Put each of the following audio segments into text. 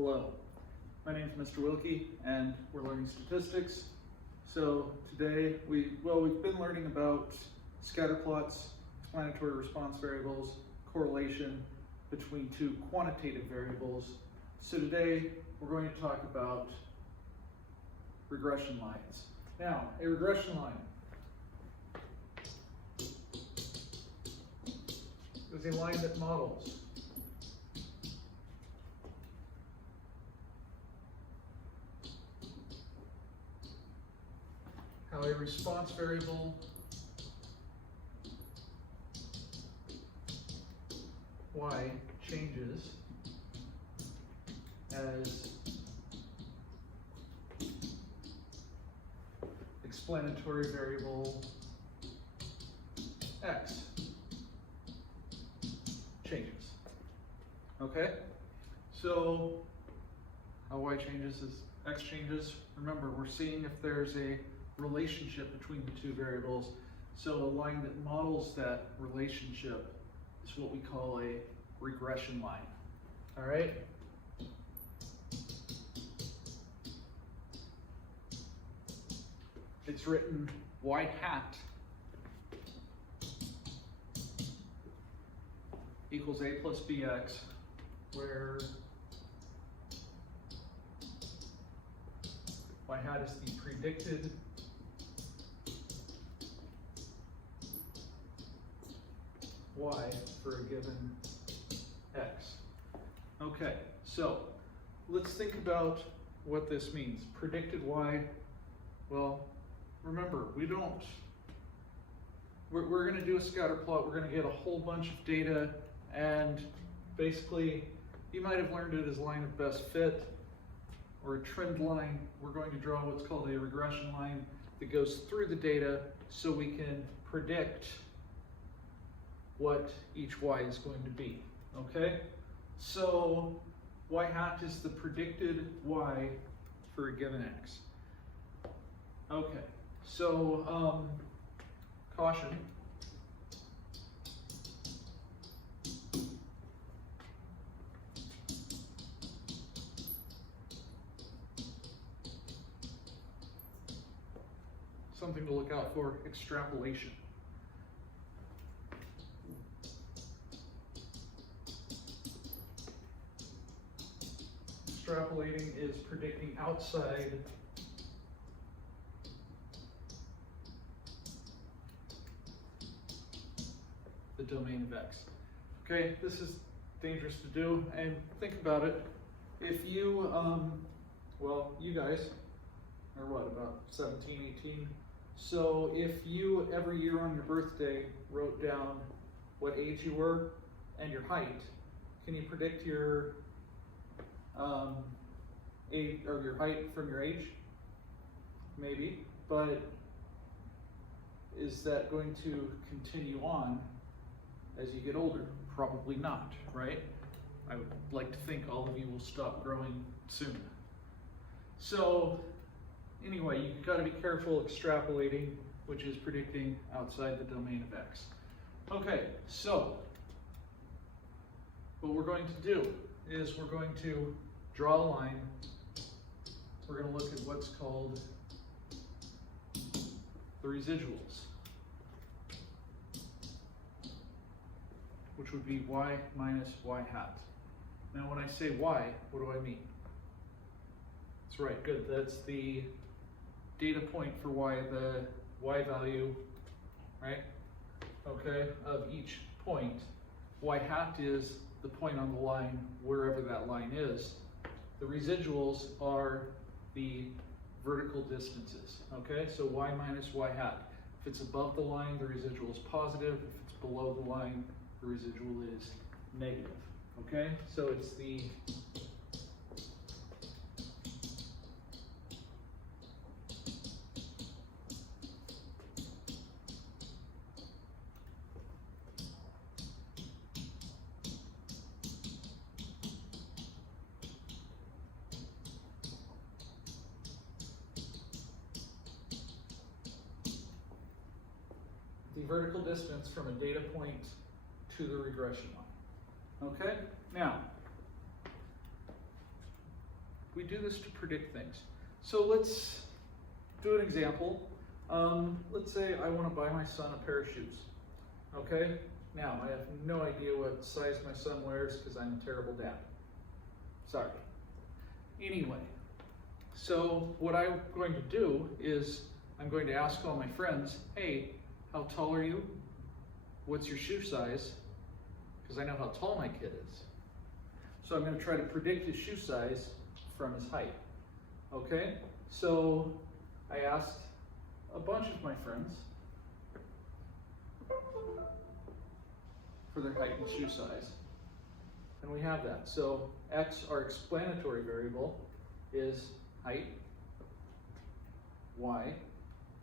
Hello, my name is Mr. Wilke and we're learning statistics. So today we've been learning about scatter plots, explanatory response variables, correlation between two quantitative variables. So today we're going to talk about regression lines. Now, a regression line is a line that models how a response variable y changes as explanatory variable x changes. Okay? So how y changes as x changes. Remember, we're seeing if there's a relationship between the two variables. So a line that models that relationship is what we call a regression line. All right? It's written y hat equals a plus bx, where y hat is the predicted y for a given x. Okay, so let's think about what this means. Predicted y, well, remember, we're going to do a scatter plot, we're going to get a whole bunch of data, and basically, you might have learned it as line of best fit, or a trend line. We're going to draw what's called a regression line that goes through the data so we can predict what each y is going to be, okay? So y hat is the predicted y for a given x. Okay, so caution. Something to look out for: extrapolation. Extrapolating is predicting outside the domain of x. Okay, this is dangerous to do, and think about it. If you, well, you guys are what, about 17, 18? So if you every year on your birthday wrote down what age you were and your height, can you predict your age or your height from your age? Maybe, but is that going to continue on as you get older? Probably not, right? I would like to think all of you will stop growing soon. So anyway, you've got to be careful extrapolating, which is predicting outside the domain of x. Okay, so what we're going to do is we're going to draw a line. We're going to look at what's called the residuals, which would be y minus y hat. Now when I say y, what do I mean? That's right, good. That's the data point for y, the y value, right? Okay, of each point. Y hat is the point on the line, wherever that line is. The residuals are the vertical distances, okay? So y minus y hat. If it's above the line, the residual is positive. If it's below the line, the residual is negative, okay? So it's the vertical distance from a data point to the regression line. Okay? Now, do this to predict things. So let's do an example. Let's say I want to buy my son a pair of shoes. Okay? Now, I have no idea what size my son wears because I'm a terrible dad. Sorry. Anyway, so what I'm going to do is I'm going to ask all my friends, hey, how tall are you? What's your shoe size? Because I know how tall my kid is. So I'm going to try to predict his shoe size from his height. Okay? So I asked a bunch of my friends for their height and shoe size. And we have that. So X, our explanatory variable, is height. Y,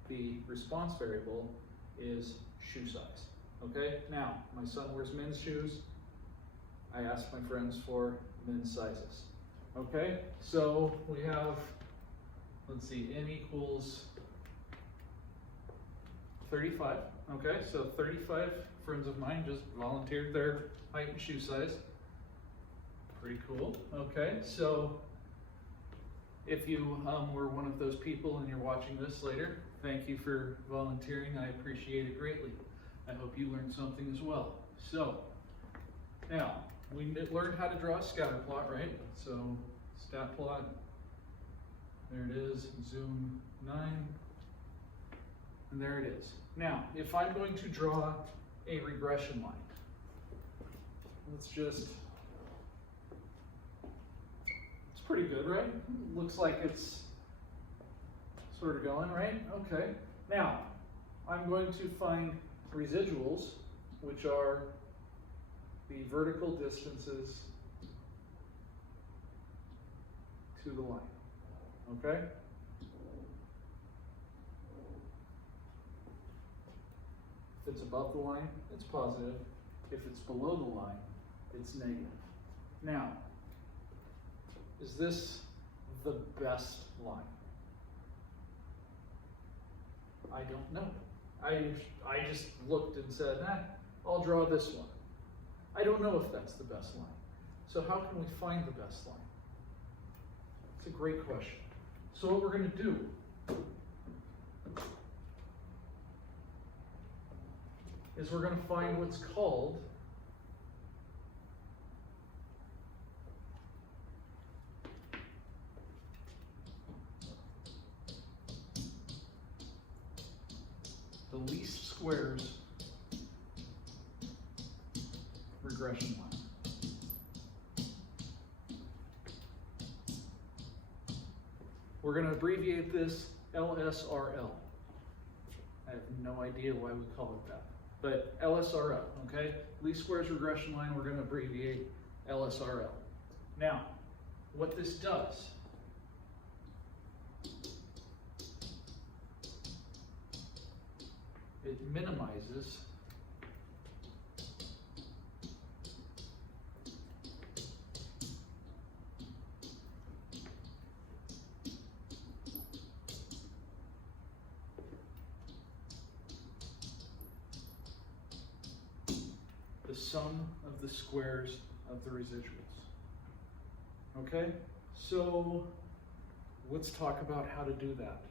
the response variable, is shoe size. Okay? Now, my son wears men's shoes. I asked my friends for men's sizes. Okay? So we have, let's see, n equals 35. Okay? So 35 friends of mine just volunteered their height and shoe size. Pretty cool. Okay? So if you were one of those people and you're watching this later, thank you for volunteering. I appreciate it greatly. I hope you learned something as well. So, now, we learned how to draw a scatter plot, right? So, stat plot, there it is, zoom 9, and there it is. Now, if I'm going to draw a regression line, let's just, it's pretty good, right? Looks like it's sort of going, right? Okay. Now, I'm going to find residuals, which are the vertical distances to the line. Okay? If it's above the line, it's positive. If it's below the line, it's negative. Now, is this the best line? I don't know. I just looked and said, I'll draw this one. I don't know if that's the best line. So how can we find the best line? It's a great question. So what we're going to do is we're going to find what's called the least squares regression line. We're going to abbreviate this LSRL. I have no idea why we call it that, but LSRL, okay? Least squares regression line, we're going to abbreviate LSRL. Now, what this does, it minimizes the sum of the squares of the residuals. Okay, so let's talk about how to do that.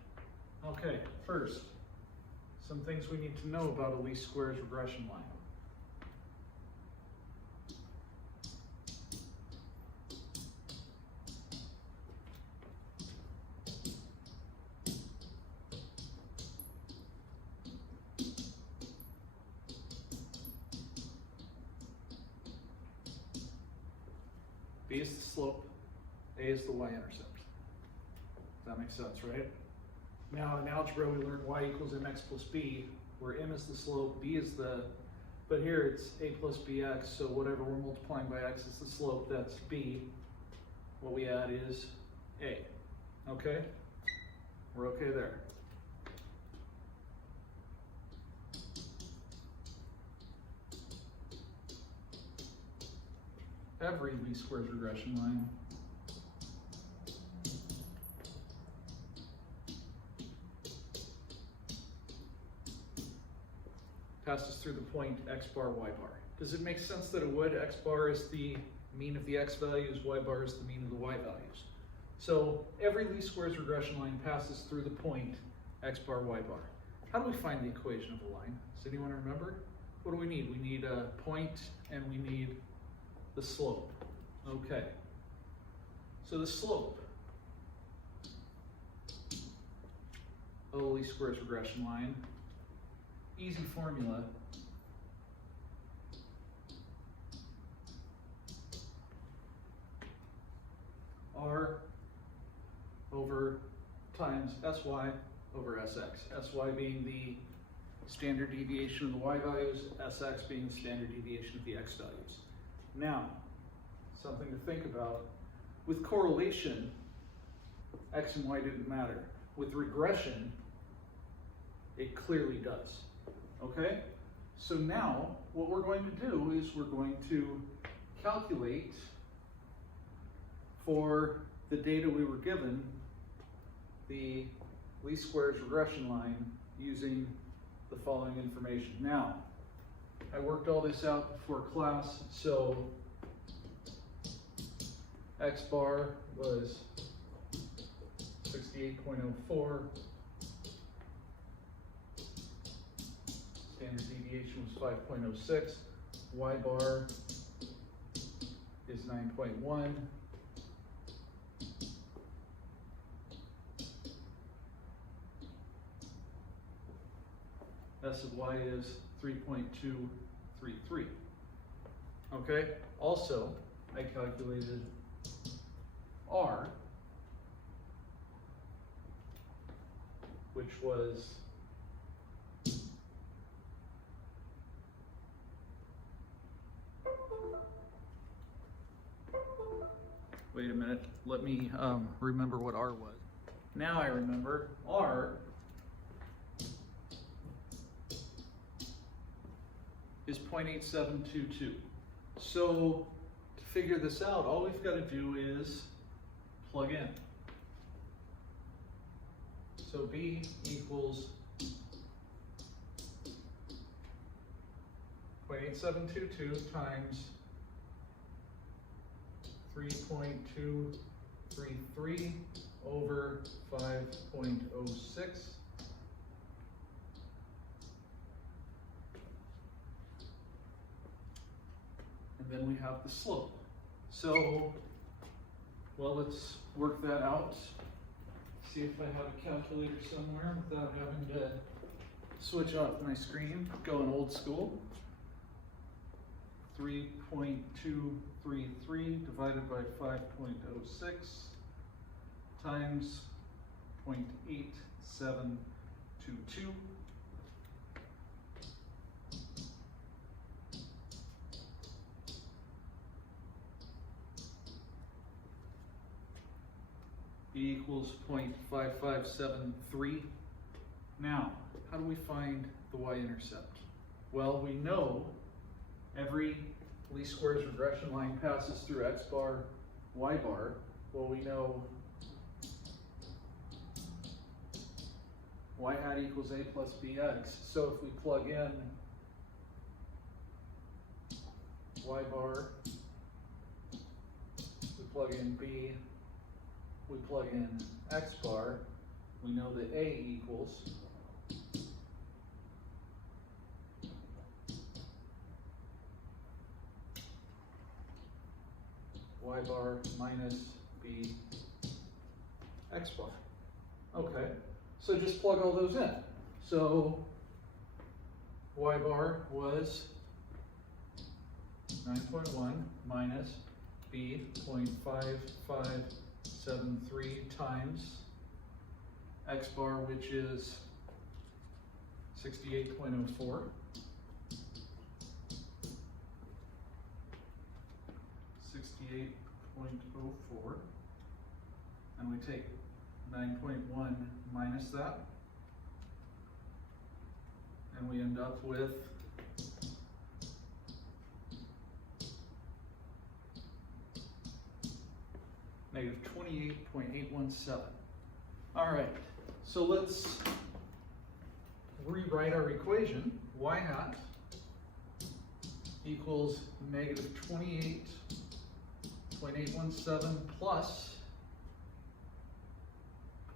Okay, first, some things we need to know about a least squares regression line. B is the slope, A is the y-intercept. Does that make sense, right? Now in algebra we learned y equals mx plus b, where m is the slope, b is the, but here it's a plus bx, so whatever we're multiplying by x is the slope, that's b. What we add is a. Okay? We're okay there. Every least squares regression line passes through the point x bar, y bar. Does it make sense that it would? X bar is the mean of the x values, y bar is the mean of the y values. So every least squares regression line passes through the point x bar, y bar. How do we find the equation of a line? Does anyone remember? What do we need? We need a point and we need the slope. Okay. So the slope of a least squares regression line, easy formula. R over times Sy over Sx. Sy being the standard deviation of the y values, Sx being the standard deviation of the x values. Now, something to think about. With correlation, x and y didn't matter. With regression, it clearly does. Okay? So now, what we're going to do is we're going to calculate for the data we were given, the least squares regression line using the following information. Now, I worked all this out before class, so x bar was 68.04, standard deviation was 5.06, y bar is 9.1, S of y is 3.233. Okay, also I calculated R, which was wait a minute, let me remember what R was. Now I remember R is 0.8722. So to figure this out, all we've got to do is plug in. So B equals 0.8722 times 3.233 over 5.06. And then we have the slope. So, well, let's work that out. See if I have a calculator somewhere without having to switch off my screen, going old school. 3.233 divided by 5.06 times 0.8722. B equals 0.5573. Now, how do we find the y-intercept? Well, we know every least squares regression line passes through x bar, y bar. Well, we know y hat equals a plus bx. So if we plug in y bar, we plug in b, we plug in x bar, we know that a equals y bar minus b x bar. Okay, so just plug all those in. So y bar was 9.1 minus b 0.5573 times x bar, which is 68.04. 68.04, and we take 9.1 minus that, and we end up with negative 28.817. All right, so let's rewrite our equation. Y hat equals negative 28.817 plus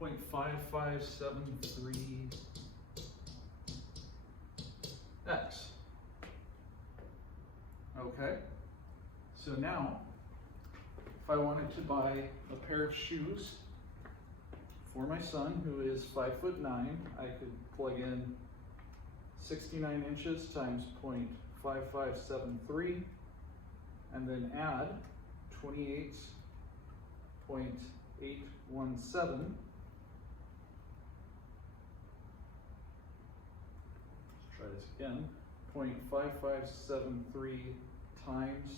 0.5573 x. Okay, so now if I wanted to buy a pair of shoes for my son who is 5'9", I could plug in 69 inches times 0.5573 and then add 28.817. Let's try this again. 0.5573 times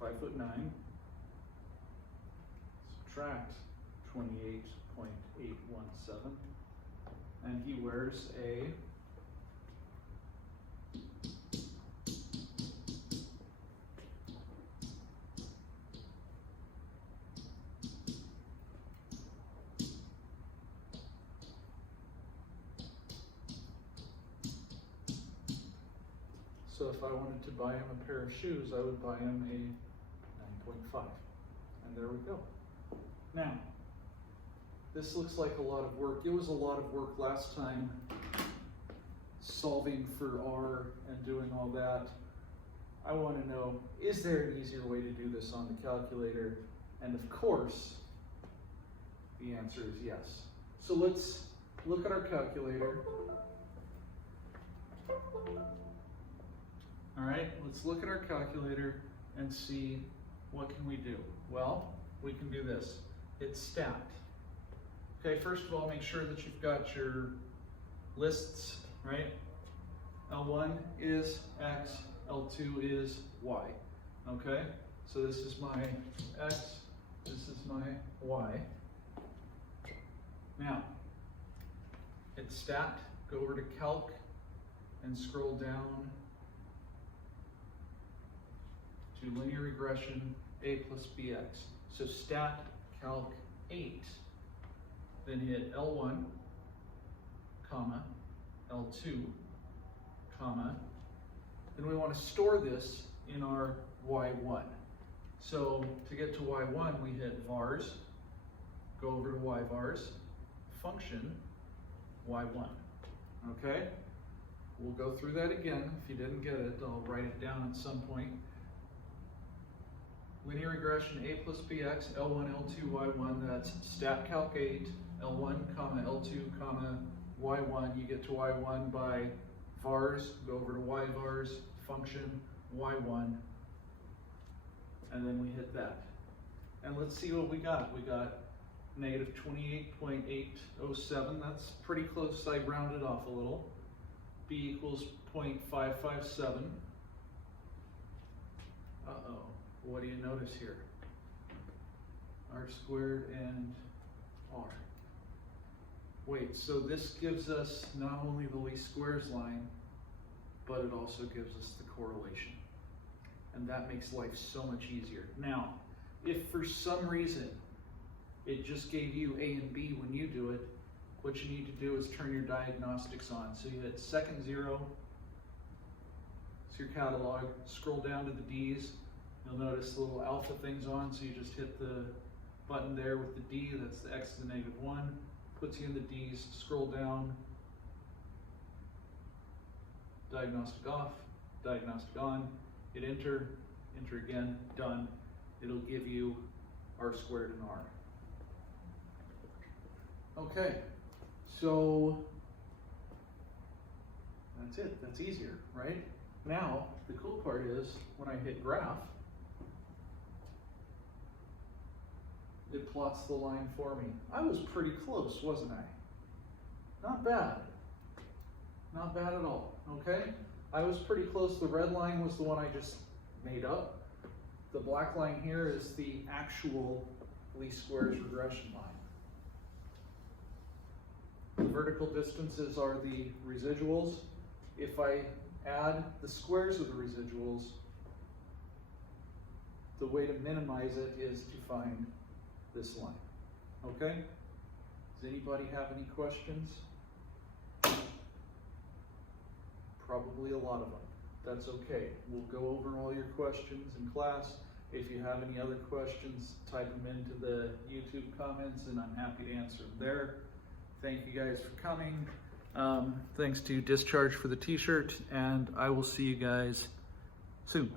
5'9", subtract 28.817, and he wears a so if I wanted to buy him a pair of shoes, I would buy him a 9.5. And there we go. Now, this looks like a lot of work. It was a lot of work last time solving for R and doing all that. I want to know, is there an easier way to do this on the calculator? And of course, the answer is yes. So let's look at our calculator. All right, let's look at our calculator and see what can we do. Well, we can do this. It's stacked. Okay, first of all, make sure that you've got your lists, right? L1 is X, L2 is Y. Okay, so this is my X, this is my Y. Now, it's stacked. Go over to Calc and scroll down to linear regression A plus BX. So stat calc 8, then hit L1, comma, L2, comma, then we want to store this in our Y1. So to get to Y1, we hit vars, go over to yvars, function Y1, okay? We'll go through that again. If you didn't get it, I'll write it down at some point. Linear regression A plus BX, L1, L2, Y1, that's stat calc 8, L1, comma, L2, comma, Y1. You get to Y1 by vars, go over to yvars, function, Y1, and then we hit that. And let's see what we got. We got negative 28.807, that's pretty close. I rounded off a little. B equals 0.557. Uh-oh. What do you notice here? R squared and R. Wait, so this gives us not only the least squares line, but it also gives us the correlation. And that makes life so much easier. Now, if for some reason it just gave you A and B when you do it, what you need to do is turn your diagnostics on. So you hit second 0, it's your catalog, scroll down to the D's. You'll notice the little alpha thing's on, so you just hit the button there with the D, that's the X to the -1, puts you in the D's, scroll down, diagnostic off, diagnostic on, hit enter, enter again, done. It'll give you R squared and R. Okay, so that's it, that's easier, right? Now, the cool part is when I hit graph, it plots the line for me. I was pretty close, wasn't I? Not bad. Not bad at all, okay? I was pretty close. The red line was the one I just made up. The black line here is the actual least squares regression line. The vertical distances are the residuals. If I add the squares of the residuals, the way to minimize it is to find this line, okay? Does anybody have any questions? Probably a lot of them. That's okay. We'll go over all your questions in class. If you have any other questions, type them into the YouTube comments and I'm happy to answer them there. Thank you guys for coming. Thanks to Discharge for the t-shirt, and I will see you guys soon.